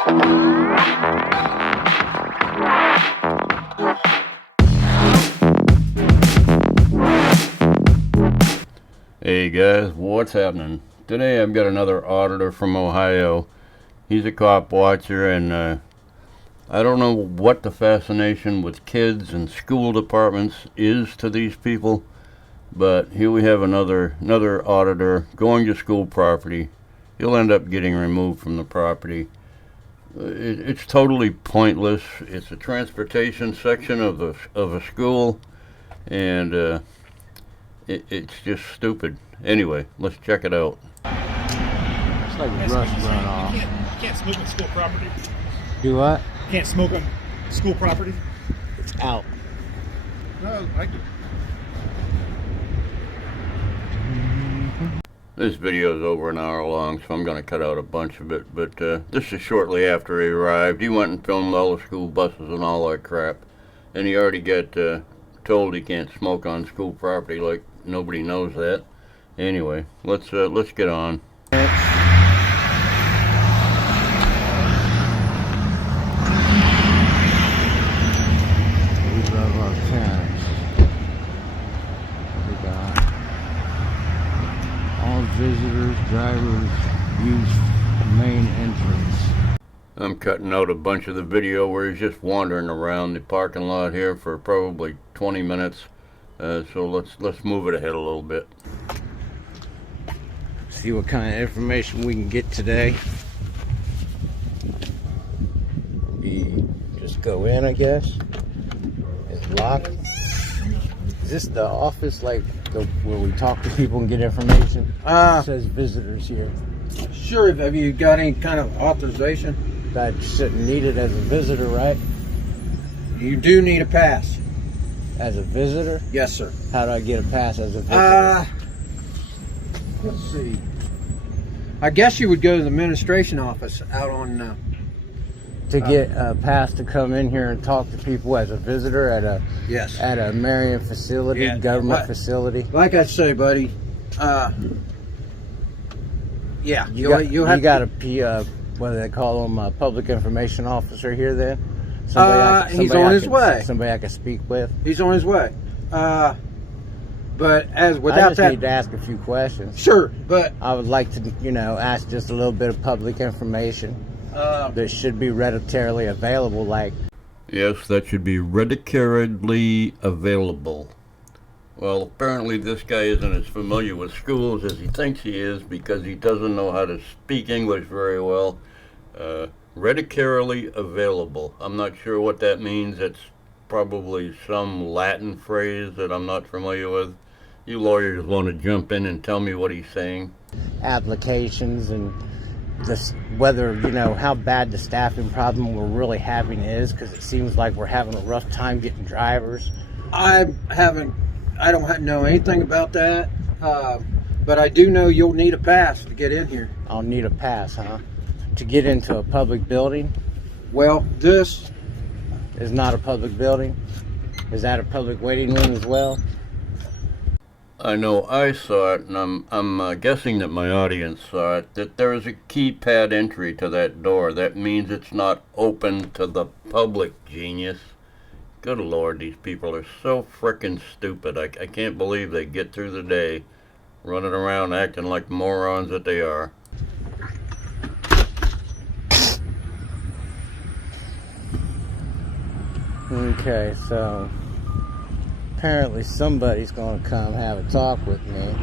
Hey guys, what's happening? Today I've got another auditor from Ohio. He's a cop watcher, and I don't know what the fascination with kids and school departments is to these people, but here we have another auditor going to school property. He'll end up getting removed from the property. It's totally pointless. It's a transportation section of a school, and it's just stupid. Anyway, let's check it out. It's like rust runoff. You can't smoke on school property. Do what? You can't smoke on school property. It's out. No, I do. This video is over an hour long, so I'm going to cut out a bunch of it. But this is shortly after he arrived. He went and filmed all the school buses and all that crap. And he already got told he can't smoke on school property, like nobody knows that. Anyway, let's get on. We love our parents. We got all visitors, drivers use main entrance. I'm cutting out a bunch of the video where he's just wandering around the parking lot here for probably 20 minutes. So let's move it ahead a little bit. See what kind of information we can get today. We just go in, I guess. It's locked. Is this the office, like where we talk to people and get information? It says visitors here. Sure. Have you got any kind of authorization? I shouldn't need it as a visitor, right? You do need a pass. As a visitor? Yes, sir. How do I get a pass as a visitor? Let's see. I guess you would go to the administration office out on. To get a pass to come in here and talk to people as a visitor at a Marion facility, government facility. Like I say, buddy. Yeah, You got a what do they call them? A public information officer here then? He's on his way. Somebody I can speak with. He's on his way. But I without just that, need to ask a few questions. sure. But I would like to, ask just a little bit of public information that should be readily available. Like, Yes, that should be readily available. Well, apparently this guy isn't as familiar with schools as he thinks he is, because he doesn't know how to speak English very well. Readily available. I'm not sure what that means. It's probably some Latin phrase that I'm not familiar with. You lawyers want to jump in and tell me what he's saying? applications and this, whether, how bad the staffing problem we're really having is, because it seems like we're having a rough time getting drivers. I don't know anything about that. But I do know you'll need a pass to get in here. I'll need a pass, huh? To get into a public building? Well, this Is not a public building? Is that a public waiting room as well? I know I saw it, and I'm guessing that my audience saw it, that there is a keypad entry to that door. That means it's not open to the public, genius. Good Lord, these people are so frickin' stupid. I can't believe they get through the day running around acting like morons that they are. Okay, so apparently somebody's gonna come have a talk with me.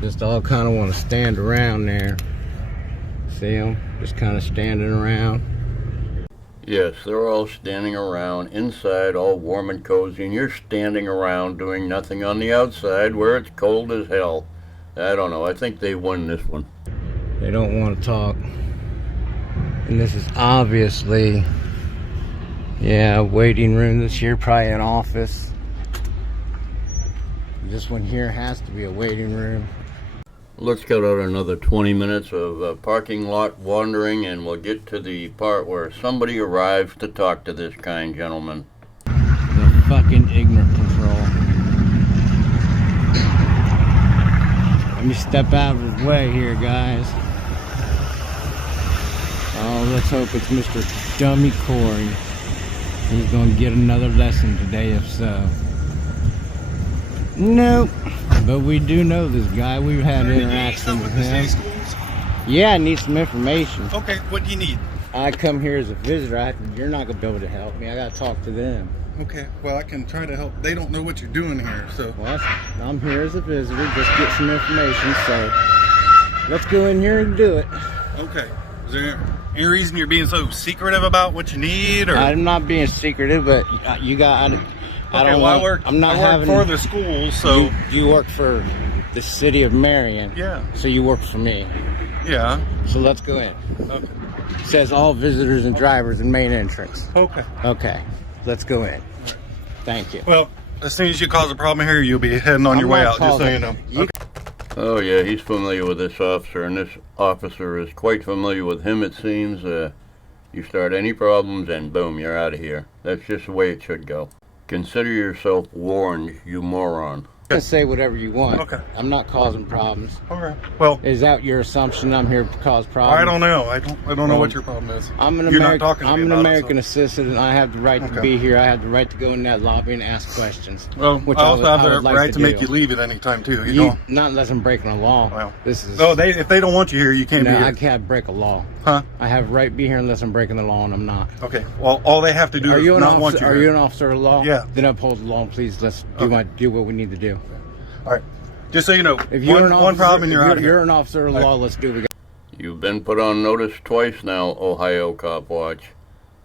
Just all kind of want to stand around there. See them? Just kind of standing around. Yes, they're all standing around inside, all warm and cozy, and you're standing around doing nothing on the outside where it's cold as hell. I don't know. I think they won this one. They don't want to talk. And this is obviously, a waiting room this year, probably an office. This one here has to be a waiting room. Let's cut out another 20 minutes of parking lot wandering, and we'll get to the part where somebody arrives to talk to this kind gentleman. The fucking ignorant control. Let me step out of his way here, guys. Oh Oh, let's hope it's Mr. Dummy Corey. He's gonna get another lesson today, if so. Nope. But we do know this guy. We've had interaction with him. Yeah, I need some information. Okay, what do you need? I come here as a visitor. You're not gonna be able to help me. I gotta talk to them. Okay, well, I can try to help. They don't know what you're doing here, so. Well, I'm here as a visitor, just get some information. So let's go in here and do it. Okay. Is there any reason you're being so secretive about what you need, or? I'm not being secretive, but you got. I don't. Well, I work for the school, so. You work for the city of Marion. Yeah. So you work for me. Yeah. So let's go in. Okay. It says all visitors and drivers in main entrance. Okay. Okay. Let's go in. Thank you. Well, as soon as you cause a problem here, you'll be heading on your way out, just so you know. Okay. Oh yeah, he's familiar with this officer, and this officer is quite familiar with him, it seems. You start any problems and boom, you're out of here. That's just the way it should go. Consider yourself warned, you moron. You can say whatever you want. Okay. I'm not causing problems. Okay. Well, Is that your assumption? I'm here to cause problems? I don't know. I don't know what your problem is. I'm an You're not American. talking to me I'm an about it, American assistant, and I have the right to Okay. be here. I have the right to go in that lobby and ask questions. Well, which I also have the would like right to make do. you leave at any time too. You You, know. not unless I'm breaking a law. Well, This is. no, if they don't want you here, you can't No, be I here. can't break a law. Huh? I have right to be here unless I'm breaking the law, and I'm not. Okay. Well, all they have to do Are is you an not want officer? you Are here. you an officer of law? Yeah. Then uphold the law, and please. Let's Okay. do what we need to do. All right. Just so you know, If you're an officer, one problem and you're out of you're here. an officer of law. Let's do what we got. You've been put on notice twice now, Ohio Cop Watch.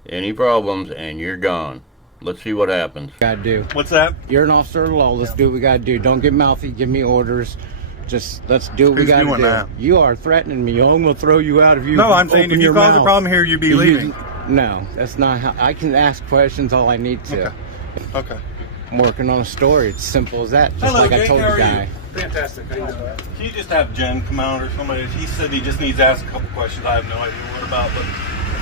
Any problems and you're gone. Let's see what happens. Gotta do. What's that? You're an officer of law. Let's do what we gotta do. Don't get mouthy. Give me orders. Just let's do what we Who's gotta doing do. that? You are threatening me. Oh, I'm gonna throw you out if you. No, I'm saying open if you your cause a mouth. problem here, you'd be leaving. No, that's not how. I can ask questions all I need to. Okay. Okay. I'm working on a story. It's simple as that. Just like I told the guy. Fantastic. How you doing? Can you just have Jen come out or somebody? He said he just needs to ask a couple questions. I have no idea what about, but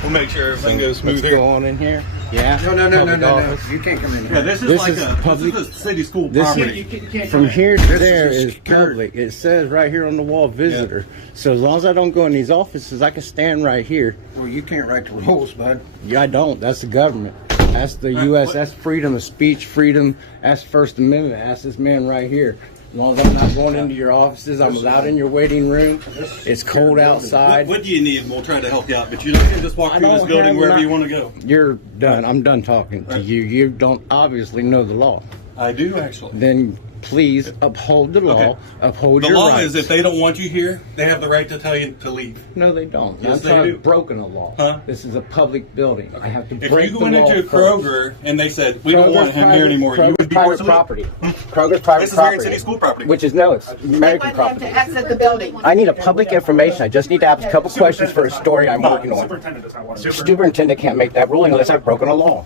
we'll make sure everything goes smooth Let's here. go on in here. Yeah. No. Office. You can't come in here. Yeah, this is This like is a public- this is a city school This property. is, from here to there is is secure. public. It says right here on the wall, visitor. So as long as I don't go in these offices, I can stand right here. Well, you can't write the rules, bud. Yeah, I don't. That's the government. That's the U.S. what- That's freedom of speech, freedom. That's First Amendment. That's this man right here. As long as I'm not going into your offices, I'm allowed in your waiting room. It's cold outside. What do you need? We'll try to help you out, but you can just walk I through this don't building have wherever my- you want to go. You're done. I'm done talking to you. You don't obviously know the law. I do actually. Then please uphold the law. Okay. Uphold The your law rights. is if they don't want you here, they have the right to tell you to leave. No, they don't. Yes, I'm they trying do. to broken a law. Huh? This is a public building. I have to If break you the went law into a first. Kroger and they said we don't want him here anymore, you would be private forced to leave. property. Kroger's private This is property. Marion City School property. Which is no, it's They American want them property. to exit the building. I need a public information. I just need to ask a couple questions for a story I'm working on. The superintendent can't make that ruling unless I've broken a law.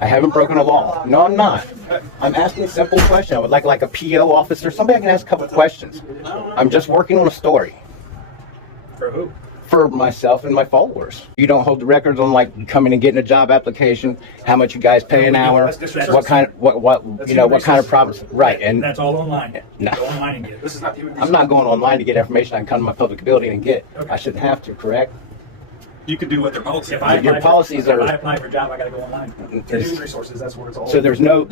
I haven't broken a law. No, I'm not. I'm asking a simple question. I would like a PO officer. Somebody I can ask a couple questions. I'm just working on a story. For who? For myself and my followers. You don't hold the records on like coming and getting a job application, how much you guys pay an hour, what kind of what kind of problems. Right, and That's all online. No. Go online and get it. This is not the human I'm not going online to get information. I can come to my public building and get. I shouldn't have to, correct? You could do what their policy. If I Your apply policies for, are- If I apply for a job, I got to go online. There's- Human resources. That's where it's all. So there's no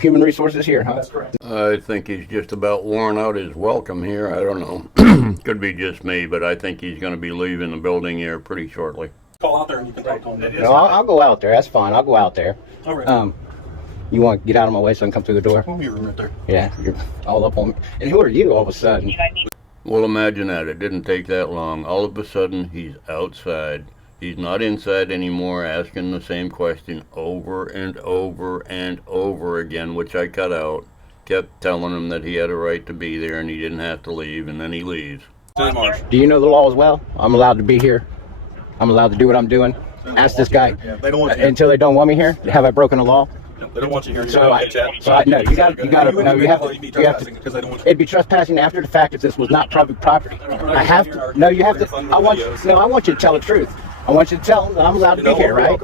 human resources here, huh? That's correct. I think he's just about worn out his welcome here. I don't know. Could be just me, but I think he's going to be leaving the building here pretty shortly. Call out there and you can talk to them. No, I'll go out there. That's fine. I'll go out there. All right. You want to get out of my way so I can come through the door? Move your room right there. Yeah, you're all up on me. And who are you all of a sudden? Well, imagine that. It didn't take that long. All of a sudden, he's outside. He's not inside anymore, asking the same question over and over and over again, which I cut out. Kept telling him that he had a right to be there and he didn't have to leave, and then he leaves. Do you know the law as well? I'm allowed to be here. I'm allowed to do what I'm doing. Ask this guy. Yeah, they don't want you here. Until they don't want me here, have I broken a law? They don't want you here. No, you got to. Because they don't want you. It'd be trespassing after the fact if this was not public property. I have to. No, you have to. I want you to tell the truth. I want you to tell them that I'm allowed to be here, right?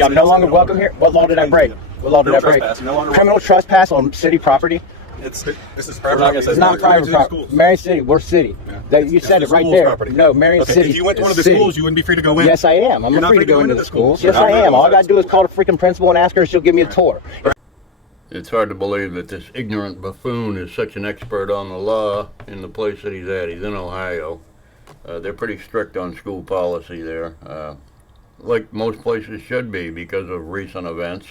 I'm no longer welcome here. What law did I break? What law did I break? Criminal trespass on city property. This is We're private not property. gonna It's not private property. Marion City, we're city. You said it right school's there. property. No, Marion Okay, City. if you went to one of the is city. schools, you wouldn't be free to go in. Yes, I am. I'm You're not free to go into the schools. Yes, You're I not free to am. go All I into gotta the do is schools. call the freaking principal and ask her if she'll give me a tour. It's hard to believe that this ignorant buffoon is such an expert on the law in the place that he's at. He's in Ohio. They're pretty strict on school policy there, like most places should be because of recent events.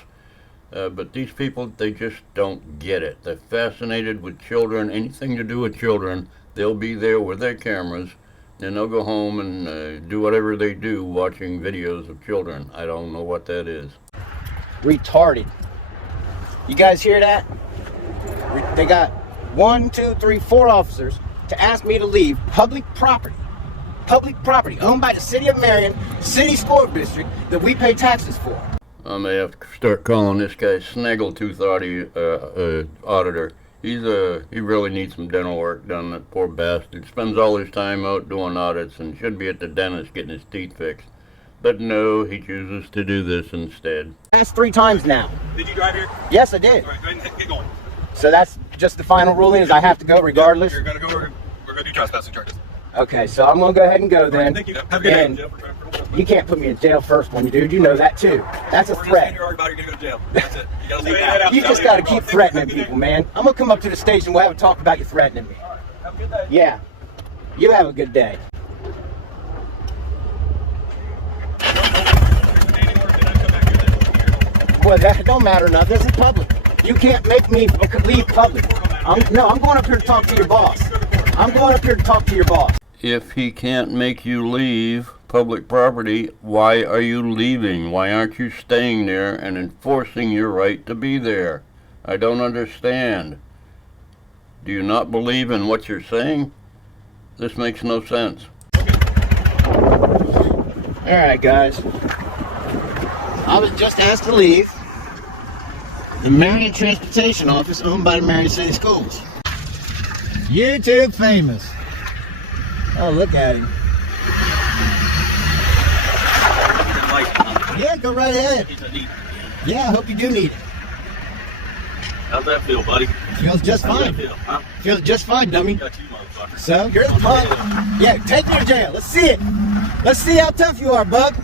But these people, they just don't get it. They're fascinated with children, anything to do with children. They'll be there with their cameras, and they'll go home and do whatever they do watching videos of children. I don't know what that is. Retarded. You guys hear that? They got 1, 2, 3, 4 officers to ask me to leave public property owned by the city of Marion, city school district that we pay taxes for. I may have to start calling this guy Snaggletooth Auditor. He really needs some dental work done. That poor bastard spends all his time out doing audits and should be at the dentist getting his teeth fixed. But no, he chooses to do this instead. That's 3 times now. Did you drive here? Yes, I did. All right, go ahead and get going. So that's just the final ruling is I have to go regardless? You're gonna go. We're gonna do trespassing charges. Okay, so I'm gonna go ahead and go then. Thank you. Have a good day. And you can't put me in jail first one, dude. You know that too. That's a threat. You're about, you're gonna go to jail. That's it. You gotta leave now. You just gotta keep threatening people, man. I'm gonna come up to the station. We'll have a talk about you threatening me. Have a good day. Yeah. You have a good day. Well, that don't matter nothing. This is public. You can't make me leave public. I'm going up here to talk to your boss. I'm going up here to talk to your boss. If he can't make you leave public property, why are you leaving? Why aren't you staying there and enforcing your right to be there? I don't understand. Do you not believe in what you're saying? This makes no sense. Alright, guys. I was just asked to leave the Marion Transportation Office owned by the Marion City Schools. YouTube famous. Oh, look at him. Yeah, go right ahead. Yeah, I hope you do need it. How's that feel, buddy? Feels just How's fine. that feel? Huh? Feels just fine, dummy. Got you, motherfucker. So, you're the punk. Yeah, take me to jail. Let's see it. Let's see how tough you are, bub.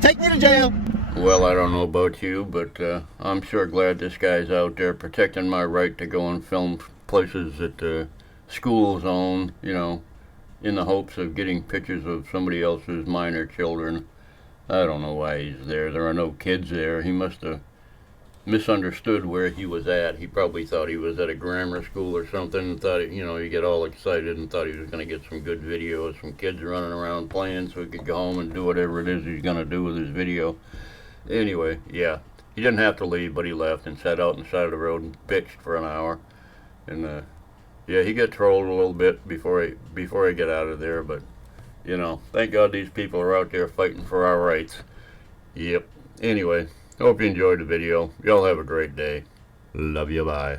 Take me to jail. Well, I don't know about you, but I'm sure glad this guy's out there protecting my right to go and film places that schools own, you know, in the hopes of getting pictures of somebody else's minor children. I don't know why he's there. There are no kids there. He must have misunderstood where he was at. He probably thought he was at a grammar school or something and thought, you know, he get all excited and thought he was going to get some good videos, some kids running around playing so he could go home and do whatever it is he's going to do with his video. Anyway, yeah, he didn't have to leave, but he left and sat out on the side of the road and bitched for an hour. And yeah, he got trolled a little bit before he got out of there, but you know, thank God these people are out there fighting for our rights. Yep. Anyway, hope you enjoyed the video. Y'all have a great day. Love you. Bye.